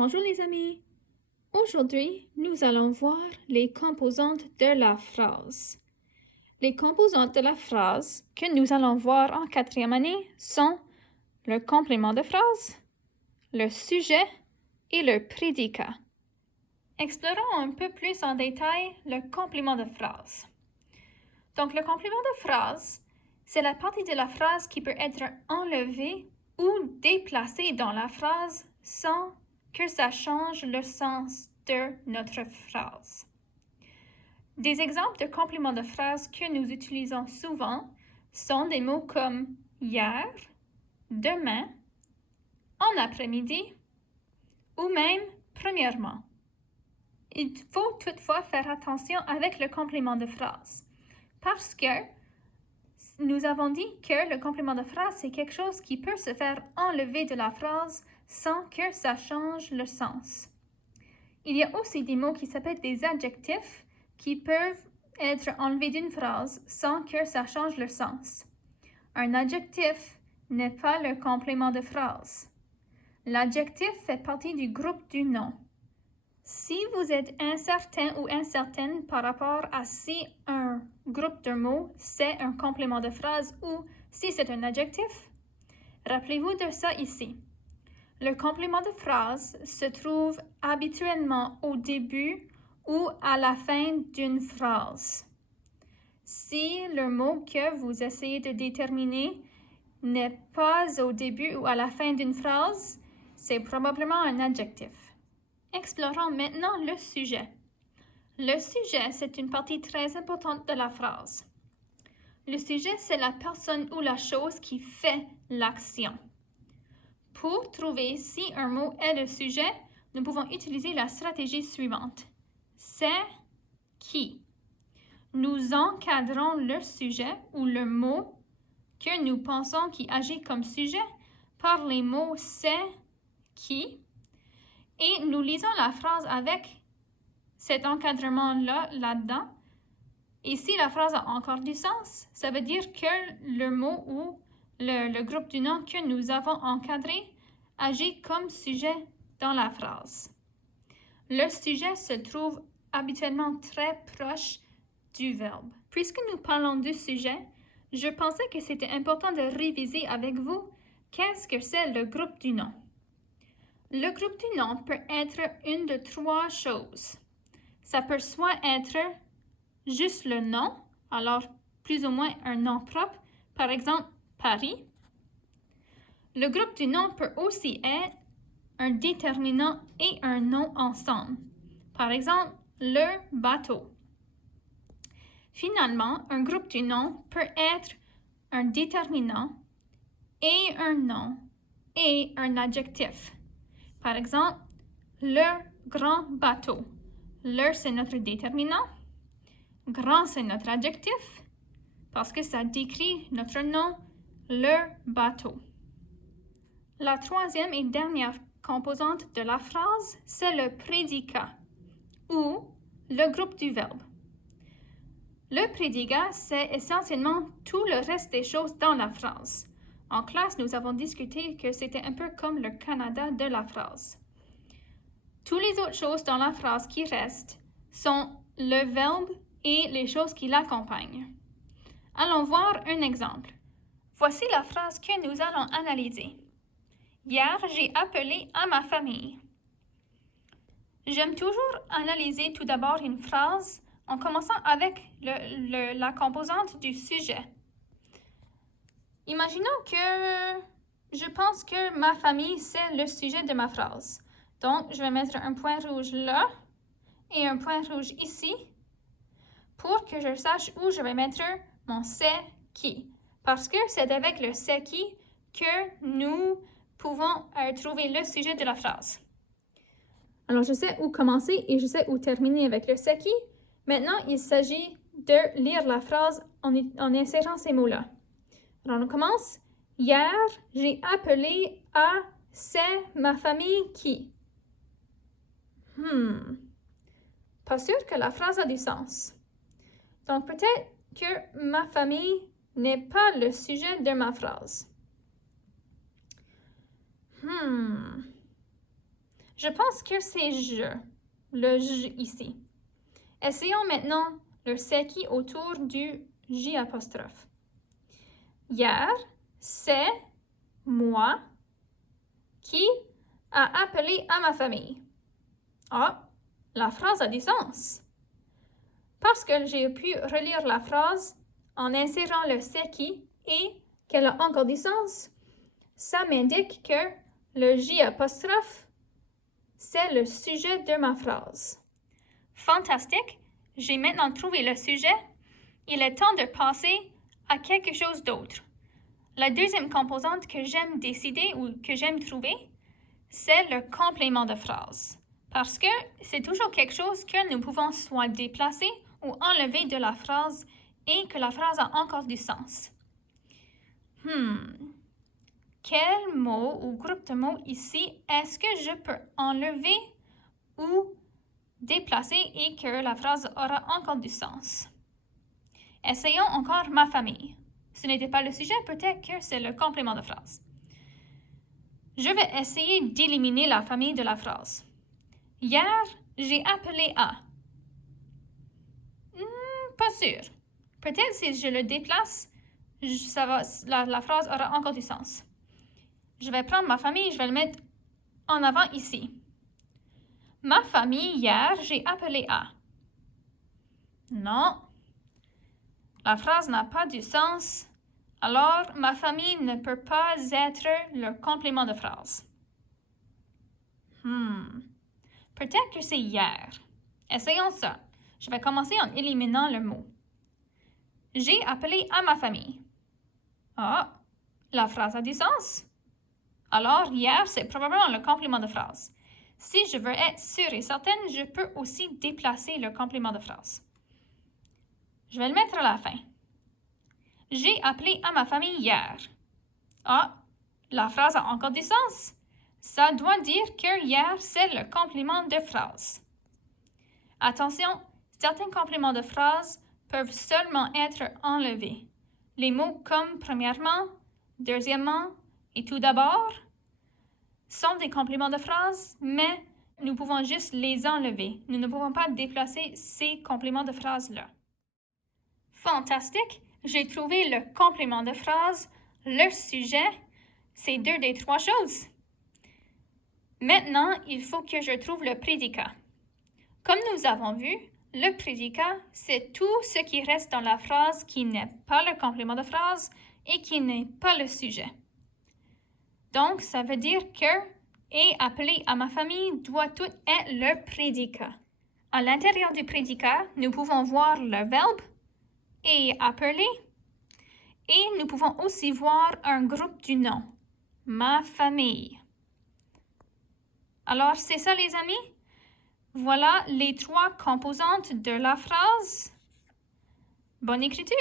Bonjour les amis! Aujourd'hui, nous allons voir les composantes de la phrase. Les composantes de la phrase que nous allons voir en quatrième année sont le complément de phrase, le sujet et le prédicat. Explorons un peu plus en détail le complément de phrase. Donc, le complément de phrase, c'est la partie de la phrase qui peut être enlevée ou déplacée dans la phrase sans que ça change le sens de notre phrase. Des exemples de compléments de phrase que nous utilisons souvent sont des mots comme hier, demain, en après-midi ou même premièrement. Il faut toutefois faire attention avec le complément de phrase parce que nous avons dit que le complément de phrase, c'est quelque chose qui peut se faire enlever de la phrase sans que ça change le sens. Il y a aussi des mots qui s'appellent des adjectifs qui peuvent être enlevés d'une phrase sans que ça change le sens. Un adjectif n'est pas le complément de phrase. L'adjectif fait partie du groupe du nom. Si vous êtes incertain ou incertaine par rapport à si un groupe de mots c'est un complément de phrase ou si c'est un adjectif, rappelez-vous de ça ici. Le complément de phrase se trouve habituellement au début ou à la fin d'une phrase. Si le mot que vous essayez de déterminer n'est pas au début ou à la fin d'une phrase, c'est probablement un adjectif. Explorons maintenant le sujet. Le sujet, c'est une partie très importante de la phrase. Le sujet, c'est la personne ou la chose qui fait l'action. Pour trouver si un mot est le sujet, nous pouvons utiliser la stratégie suivante. C'est qui. Nous encadrons le sujet ou le mot que nous pensons qui agit comme sujet par les mots c'est, qui, et nous lisons la phrase avec cet encadrement-là, là-dedans. Et si la phrase a encore du sens, ça veut dire que le mot ou le groupe du nom que nous avons encadré agit comme sujet dans la phrase. Le sujet se trouve habituellement très proche du verbe. Puisque nous parlons du sujet, je pensais que c'était important de réviser avec vous qu'est-ce que c'est le groupe du nom. Le groupe du nom peut être une de trois choses. Ça peut soit être juste le nom, alors plus ou moins un nom propre, par exemple Paris. Le groupe du nom peut aussi être un déterminant et un nom ensemble, par exemple le bateau. Finalement, un groupe du nom peut être un déterminant et un nom et un adjectif. Par exemple, le grand bateau. Le, c'est notre déterminant. Grand, c'est notre adjectif parce que ça décrit notre nom, le bateau. La troisième et dernière composante de la phrase, c'est le prédicat ou le groupe du verbe. Le prédicat, c'est essentiellement tout le reste des choses dans la phrase. En classe, nous avons discuté que c'était un peu comme le Canada de la phrase. Toutes les autres choses dans la phrase qui restent sont le verbe et les choses qui l'accompagnent. Allons voir un exemple. Voici la phrase que nous allons analyser. Hier, j'ai appelé à ma famille. J'aime toujours analyser tout d'abord une phrase en commençant avec la composante du sujet. Imaginons que je pense que ma famille, c'est le sujet de ma phrase. Donc, je vais mettre un point rouge là et un point rouge ici pour que je sache où je vais mettre mon c'est qui. Parce que c'est avec le c'est qui que nous pouvons trouver le sujet de la phrase. Alors, je sais où commencer et je sais où terminer avec le c'est qui. Maintenant, il s'agit de lire la phrase en insérant ces mots-là. Alors, on commence. Hier, j'ai appelé à c'est ma famille qui. Pas sûr que la phrase a du sens. Donc, peut-être que ma famille n'est pas le sujet de ma phrase. Je pense que c'est je, le j ici. Essayons maintenant le c'est qui autour du j apostrophe. Hier, c'est moi qui a appelé à ma famille. Ah, la phrase a du sens. Parce que j'ai pu relire la phrase en insérant le c'est qui et qu'elle a encore du sens, ça m'indique que le j apostrophe, c'est le sujet de ma phrase. Fantastique! J'ai maintenant trouvé le sujet. Il est temps de passer à quelque chose d'autre. La deuxième composante que j'aime décider ou que j'aime trouver, c'est le complément de phrase. Parce que c'est toujours quelque chose que nous pouvons soit déplacer ou enlever de la phrase et que la phrase a encore du sens. Quel mot ou groupe de mots ici est-ce que je peux enlever ou déplacer et que la phrase aura encore du sens? Essayons encore ma famille. Ce n'était pas le sujet, peut-être que c'est le complément de phrase. Je vais essayer d'éliminer la famille de la phrase. Hier, j'ai appelé à. Pas sûr. Peut-être si je le déplace, la phrase aura encore du sens. Je vais prendre ma famille et je vais le mettre en avant ici. Ma famille, hier, j'ai appelé à. Non. La phrase n'a pas du sens, alors ma famille ne peut pas être le complément de phrase. Peut-être que c'est hier. Essayons ça. Je vais commencer en éliminant le mot. J'ai appelé à ma famille. Ah, la phrase a du sens. Alors, hier, c'est probablement le complément de phrase. Si je veux être sûre et certaine, je peux aussi déplacer le complément de phrase. Je vais le mettre à la fin. J'ai appelé à ma famille hier. Ah, la phrase a encore du sens. Ça doit dire que hier, c'est le complément de phrase. Attention, certains compléments de phrase peuvent seulement être enlevés. Les mots comme premièrement, deuxièmement et tout d'abord sont des compléments de phrase, mais nous pouvons juste les enlever. Nous ne pouvons pas déplacer ces compléments de phrase-là. Fantastique! J'ai trouvé le complément de phrase, le sujet, c'est 2 des 3 choses. Maintenant, il faut que je trouve le prédicat. Comme nous avons vu, le prédicat, c'est tout ce qui reste dans la phrase qui n'est pas le complément de phrase et qui n'est pas le sujet. Donc, ça veut dire que « et appelé à ma famille » doit tout être le prédicat. À l'intérieur du prédicat, nous pouvons voir le verbe « et appeler » et nous pouvons aussi voir un groupe du nom, « ma famille ». Alors, c'est ça les amis? Voilà les 3 composantes de la phrase. Bonne écriture!